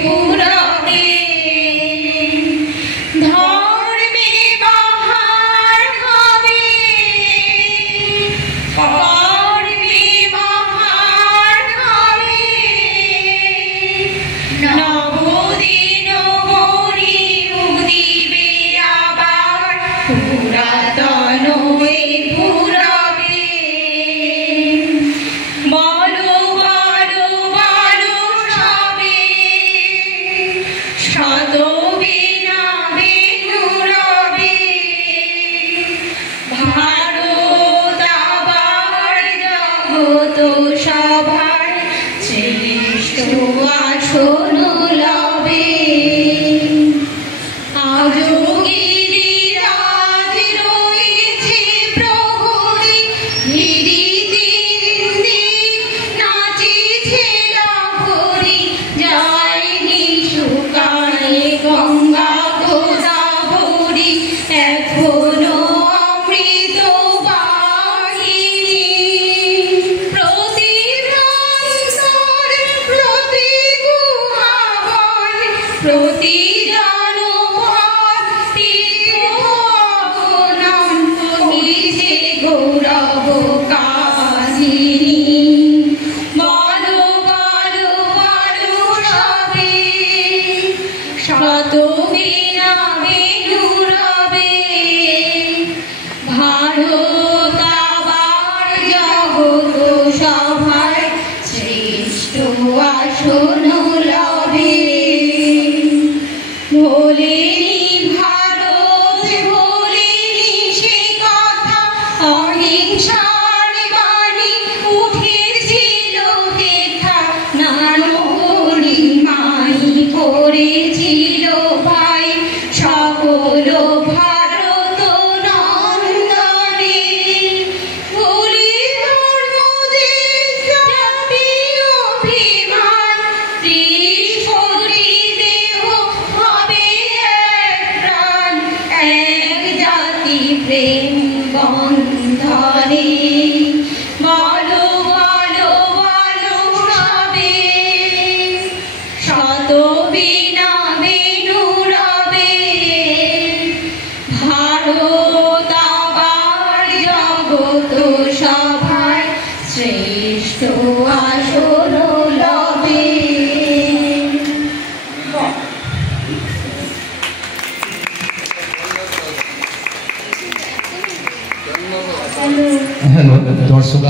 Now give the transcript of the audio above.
পুরবে ধর্মে বাহার হবে কর্মে বাহার হবে নবদিন হরি উদিবে আবার পুরাতন পুরবে বলো বলো বলো সবে শত বিনা বেনুরবে ভারত আবার জগত সভার শ্রেষ্ঠ আসন লবে আজো গিরিরাজ রয়েছে প্রহরী গিরি দিন দিন নাচিছে লহরী যায়নি শুকায় গঙ্গা গোদাবরী এখনো অমৃত বাহিনী প্রতি প্রান্তর প্রতি গুহাবন প্রতি গৌরব কাহিনী বলো বলো বলো সবে শত বিনা বেনুরবে ভারত আবার জগত সভায় শ্রেষ্ঠ আসন লবে ভোলেনি ভারত ভোলেনি সে কথা অহিংসার বাণী উঠেছিল হেথা নারী মাই করেছিল ভাই সকল ভারত নন্দনে ভুলি ধর্ম দেশ জাতি অভিমান ত্রিশরি দেহ হবে এক প্রাণ এক জাতি প্রেম বন্ধনে বলো বলো বলো সবে শত বিনা বেনুরবে ভারত আবার জগত সভায় শ্রেষ্ঠ আসন লবে। হ্যালো দর্শক